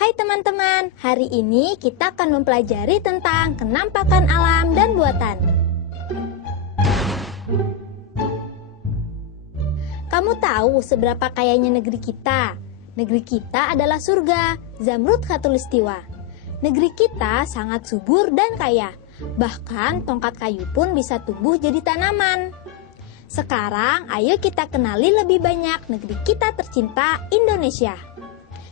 Hai teman-teman, hari ini kita akan mempelajari tentang kenampakan alam dan buatan. Kamu tahu seberapa kayanya negeri kita? Negeri kita adalah surga, Zamrud Khatulistiwa. Negeri kita sangat subur dan kaya, bahkan tongkat kayu pun bisa tumbuh jadi tanaman. Sekarang, ayo kita kenali lebih banyak negeri kita tercinta, Indonesia.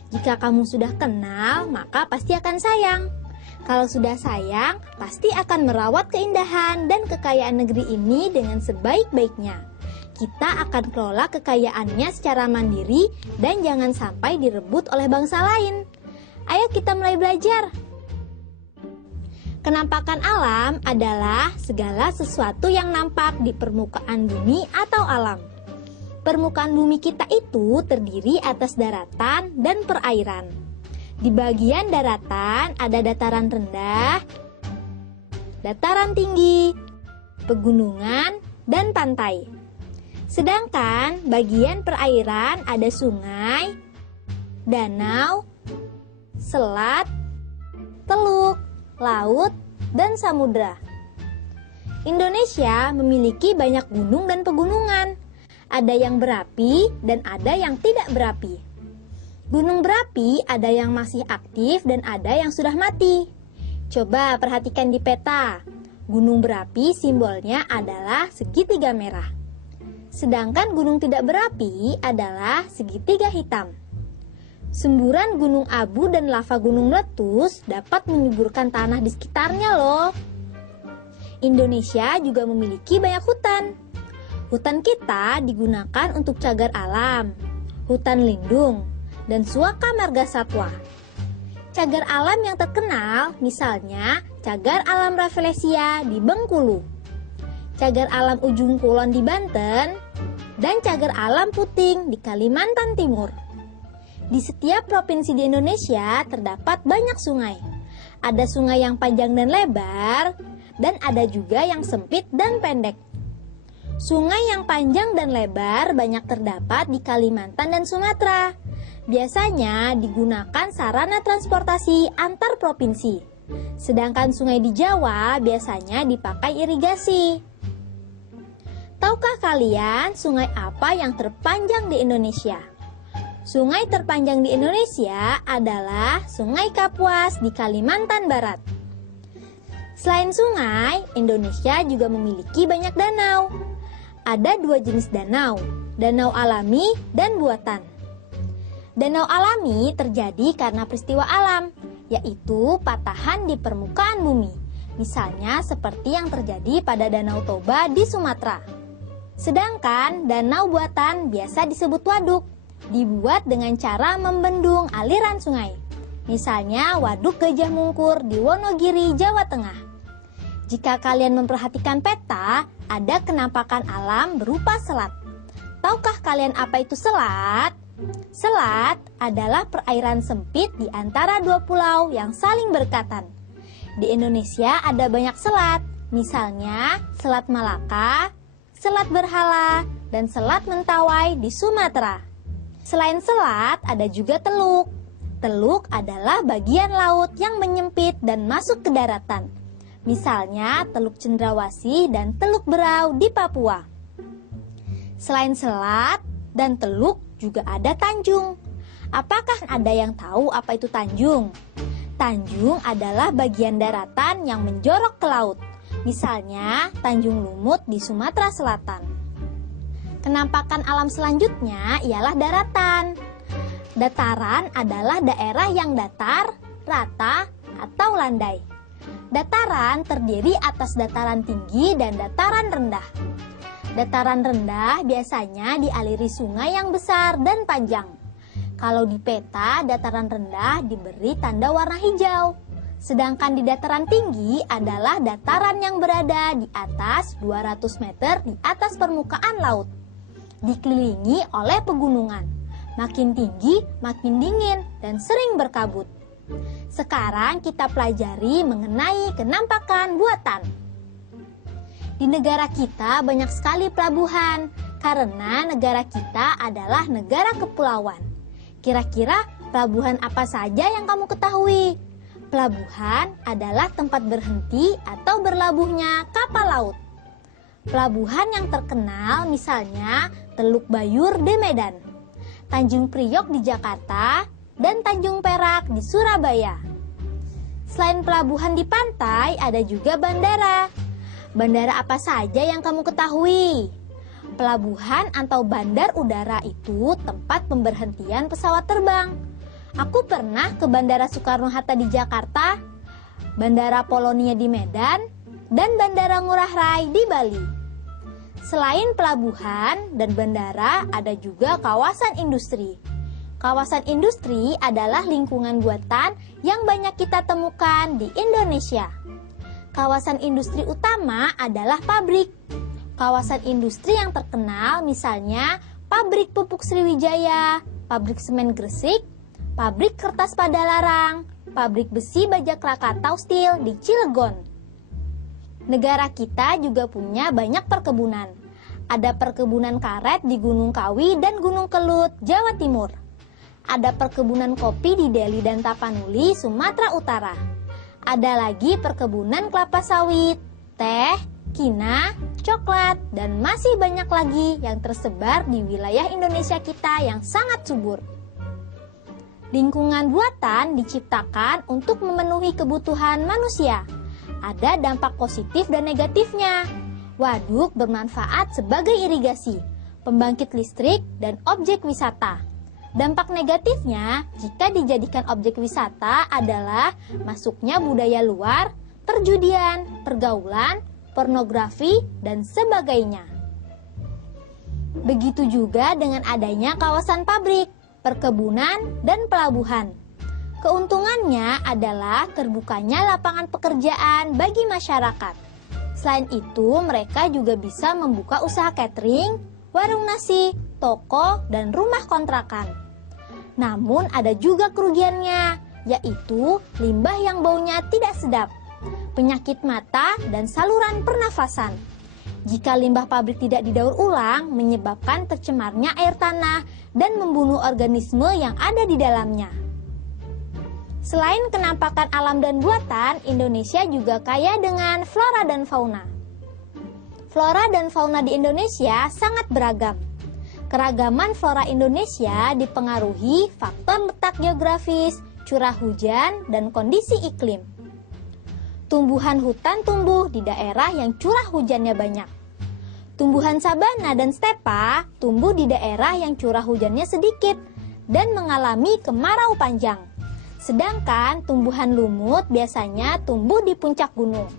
Jika kamu sudah kenal, maka pasti akan sayang. Kalau sudah sayang, pasti akan merawat keindahan dan kekayaan negeri ini dengan sebaik-baiknya. Kita akan kelola kekayaannya secara mandiri dan jangan sampai direbut oleh bangsa lain. Ayo kita mulai belajar. Kenampakan alam adalah segala sesuatu yang nampak di permukaan bumi atau alam. Permukaan bumi kita itu terdiri atas daratan dan perairan. Di bagian daratan ada dataran rendah, dataran tinggi, pegunungan, dan pantai. Sedangkan bagian perairan ada sungai, danau, selat, teluk, laut, dan samudra. Indonesia memiliki banyak gunung dan pegunungan. Ada yang berapi dan ada yang tidak berapi. Gunung berapi ada yang masih aktif dan ada yang sudah mati. Coba perhatikan di peta. Gunung berapi simbolnya adalah segitiga merah. Sedangkan gunung tidak berapi adalah segitiga hitam. Semburan gunung abu dan lava gunung meletus dapat menyuburkan tanah di sekitarnya loh. Indonesia juga memiliki banyak hutan. Hutan kita digunakan untuk cagar alam, hutan lindung, dan suaka marga satwa. Cagar alam yang terkenal misalnya cagar alam Rafflesia di Bengkulu, cagar alam Ujung Kulon di Banten, dan cagar alam Puting di Kalimantan Timur. Di setiap provinsi di Indonesia terdapat banyak sungai. Ada sungai yang panjang dan lebar, dan ada juga yang sempit dan pendek. Sungai yang panjang dan lebar banyak terdapat di Kalimantan dan Sumatera. Biasanya digunakan sarana transportasi antar provinsi. Sedangkan sungai di Jawa biasanya dipakai irigasi. Tahukah kalian sungai apa yang terpanjang di Indonesia? Sungai terpanjang di Indonesia adalah Sungai Kapuas di Kalimantan Barat. Selain sungai, Indonesia juga memiliki banyak danau. Ada dua jenis danau, danau alami dan buatan. Danau alami terjadi karena peristiwa alam, yaitu patahan di permukaan bumi. Misalnya seperti yang terjadi pada Danau Toba di Sumatera. Sedangkan danau buatan biasa disebut waduk, dibuat dengan cara membendung aliran sungai. Misalnya Waduk Gajah Mungkur di Wonogiri, Jawa Tengah. Jika kalian memperhatikan peta, ada kenampakan alam berupa selat. Tahukah kalian apa itu selat? Selat adalah perairan sempit di antara dua pulau yang saling berdekatan. Di Indonesia ada banyak selat, misalnya Selat Malaka, Selat Berhala, dan Selat Mentawai di Sumatera. Selain selat, ada juga teluk. Teluk adalah bagian laut yang menyempit dan masuk ke daratan. Misalnya Teluk Cendrawasih dan Teluk Berau di Papua. Selain selat dan teluk juga ada tanjung. Apakah ada yang tahu apa itu tanjung? Tanjung adalah bagian daratan yang menjorok ke laut. Misalnya Tanjung Lumut di Sumatera Selatan. Kenampakan alam selanjutnya ialah daratan. Dataran adalah daerah yang datar, rata, atau landai. Dataran terdiri atas dataran tinggi dan dataran rendah. Dataran rendah biasanya dialiri sungai yang besar dan panjang. Kalau di peta, dataran rendah diberi tanda warna hijau. Sedangkan di dataran tinggi adalah dataran yang berada di atas 200 meter di atas permukaan laut. Dikelilingi oleh pegunungan. Makin tinggi, makin dingin, dan sering berkabut. Sekarang kita pelajari mengenai kenampakan buatan. Di negara kita banyak sekali pelabuhan, karena negara kita adalah negara kepulauan. Kira-kira Pelabuhan apa saja yang kamu ketahui? Pelabuhan adalah tempat berhenti atau berlabuhnya kapal laut. Pelabuhan yang terkenal misalnya Teluk Bayur di Medan, Tanjung Priok di Jakarta, dan Tanjung Perak di Surabaya. Selain pelabuhan di pantai, ada juga bandara. Bandara apa saja yang kamu ketahui? Pelabuhan atau bandar udara itu tempat pemberhentian pesawat terbang. Aku pernah ke Bandara Soekarno-Hatta di Jakarta, Bandara Polonia di Medan, dan Bandara Ngurah Rai di Bali. Selain pelabuhan dan bandara, ada juga kawasan industri. Kawasan industri adalah lingkungan buatan yang banyak kita temukan di Indonesia. Kawasan industri utama adalah pabrik. Kawasan industri yang terkenal misalnya pabrik pupuk Sriwijaya, pabrik semen Gresik, pabrik kertas Padalarang, pabrik besi Bajak Krakatau Steel di Cilegon. Negara kita juga punya banyak perkebunan. Ada perkebunan karet di Gunung Kawi dan Gunung Kelut, Jawa Timur. Ada perkebunan kopi di Deli dan Tapanuli, Sumatera Utara. Ada lagi perkebunan kelapa sawit, teh, kina, coklat, dan masih banyak lagi yang tersebar di wilayah Indonesia kita yang sangat subur. Lingkungan buatan diciptakan untuk memenuhi kebutuhan manusia. Ada dampak positif dan negatifnya. Waduk bermanfaat sebagai irigasi, pembangkit listrik, dan objek wisata. Dampak negatifnya jika dijadikan objek wisata adalah masuknya budaya luar, perjudian, pergaulan, pornografi, dan sebagainya. Begitu juga dengan adanya kawasan pabrik, perkebunan, dan pelabuhan. Keuntungannya adalah terbukanya lapangan pekerjaan bagi masyarakat. Selain itu, mereka juga bisa membuka usaha catering, warung nasi, toko, dan rumah kontrakan. Namun ada juga kerugiannya, yaitu limbah yang baunya tidak sedap, penyakit mata, dan saluran pernafasan. Jika limbah pabrik tidak didaur ulang, menyebabkan tercemarnya air tanah dan membunuh organisme yang ada di dalamnya. Selain kenampakan alam dan buatan, Indonesia juga kaya dengan flora dan fauna. Flora dan fauna di Indonesia sangat beragam. Keragaman flora Indonesia dipengaruhi faktor letak geografis, curah hujan, dan kondisi iklim. Tumbuhan hutan tumbuh di daerah yang curah hujannya banyak. Tumbuhan sabana dan stepa tumbuh di daerah yang curah hujannya sedikit dan mengalami kemarau panjang. Sedangkan tumbuhan lumut biasanya tumbuh di puncak gunung.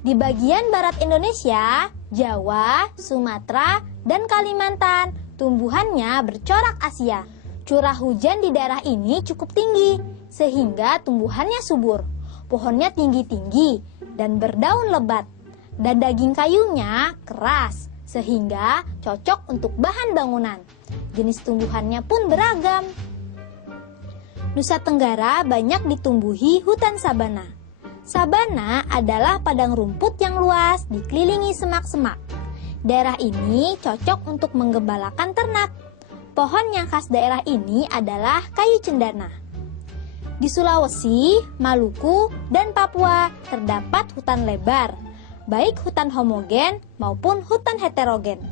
Di bagian barat Indonesia, Jawa, Sumatera, dan Kalimantan, tumbuhannya bercorak Asia. Curah hujan di daerah ini cukup tinggi, sehingga tumbuhannya subur. Pohonnya tinggi-tinggi dan berdaun lebat. Dan daging kayunya keras, sehingga cocok untuk bahan bangunan. Jenis tumbuhannya pun beragam. Nusa Tenggara banyak ditumbuhi hutan sabana. Sabana adalah padang rumput yang luas dikelilingi semak-semak. Daerah ini cocok untuk menggembalakan ternak. Pohon yang khas daerah ini adalah kayu cendana. Di Sulawesi, Maluku, dan Papua terdapat hutan lebar, baik hutan homogen maupun hutan heterogen.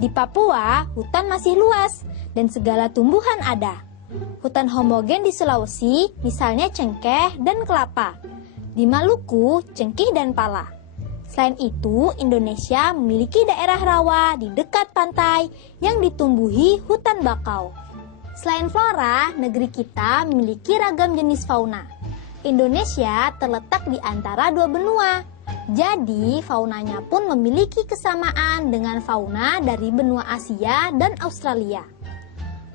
Di Papua, hutan masih luas dan segala tumbuhan ada. Hutan homogen di Sulawesi, misalnya cengkeh dan kelapa. Di Maluku, cengkih dan pala. Selain itu, Indonesia memiliki daerah rawa di dekat pantai yang ditumbuhi hutan bakau. Selain flora, negeri kita memiliki ragam jenis fauna. Indonesia terletak di antara dua benua. Jadi, faunanya pun memiliki kesamaan dengan fauna dari benua Asia dan Australia.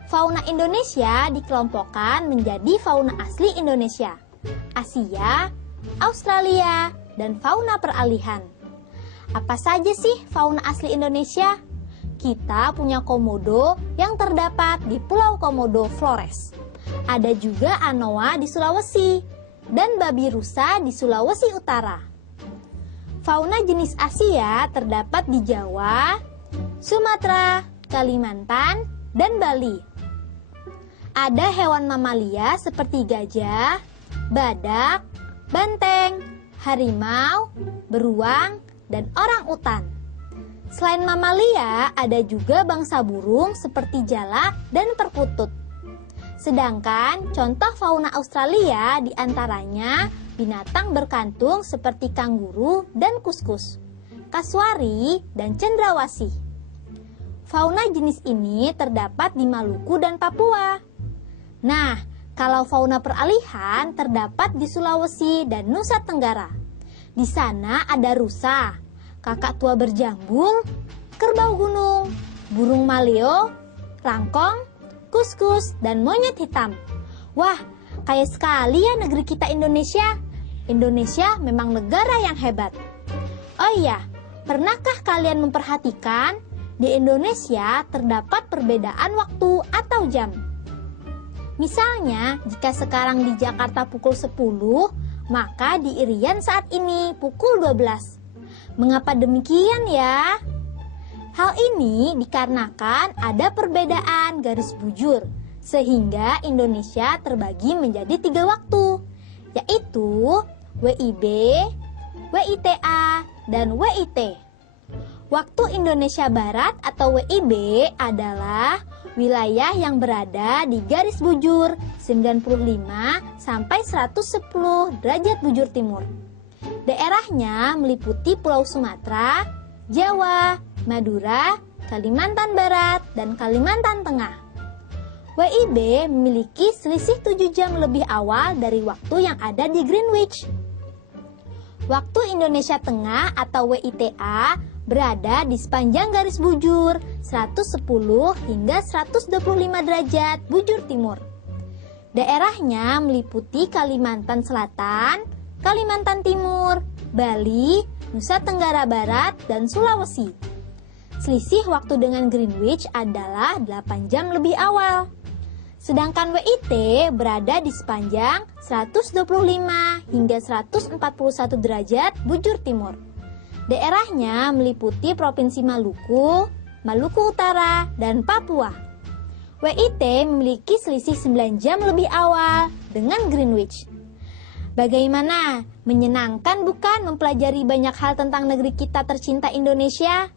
Fauna Indonesia dikelompokkan menjadi fauna asli Indonesia, Asia, Australia, dan fauna peralihan. Apa saja sih fauna asli Indonesia? Kita punya komodo yang terdapat di Pulau Komodo Flores. Ada juga anoa di Sulawesi dan babi rusa di Sulawesi Utara. Fauna jenis Asia terdapat di Jawa, Sumatera, Kalimantan, dan Bali. Ada hewan mamalia seperti gajah, badak, banteng, harimau, beruang, dan orang utan. Selain mamalia, ada juga bangsa burung seperti jalak dan perkutut. Sedangkan contoh fauna Australia diantaranya binatang berkantung seperti kanguru dan kuskus, kasuari, dan cendrawasih. Fauna jenis ini terdapat di Maluku dan Papua. Nah, kalau fauna peralihan terdapat di Sulawesi dan Nusa Tenggara. Di sana ada rusa, kakak tua berjambul, kerbau gunung, burung maleo, rangkong, kuskus, dan monyet hitam. Wah, kaya sekali ya negeri kita Indonesia. Indonesia memang negara yang hebat. Oh iya, pernahkah kalian memperhatikan di Indonesia terdapat perbedaan waktu atau jam? Misalnya, jika sekarang di Jakarta pukul 10, maka di Irian saat ini pukul 12. Mengapa demikian ya? Hal ini dikarenakan ada perbedaan garis bujur, sehingga Indonesia terbagi menjadi 3 waktu, yaitu WIB, WITA, dan WIT. Waktu Indonesia Barat atau WIB adalah wilayah yang berada di garis bujur 95 sampai 110 derajat bujur timur. Daerahnya meliputi Pulau Sumatera, Jawa, Madura, Kalimantan Barat, dan Kalimantan Tengah. WIB memiliki selisih 7 jam lebih awal dari waktu yang ada di Greenwich. Waktu Indonesia Tengah atau WITA berada di sepanjang garis bujur 110 hingga 125 derajat bujur timur. Daerahnya meliputi Kalimantan Selatan, Kalimantan Timur, Bali, Nusa Tenggara Barat, dan Sulawesi. Selisih waktu dengan Greenwich adalah 8 jam lebih awal. Sedangkan WIT berada di sepanjang 125 hingga 141 derajat bujur timur. Daerahnya meliputi Provinsi Maluku, Maluku Utara, dan Papua. WIT memiliki selisih 9 jam lebih awal dengan Greenwich. Bagaimana? Menyenangkan bukan mempelajari banyak hal tentang negeri kita tercinta Indonesia?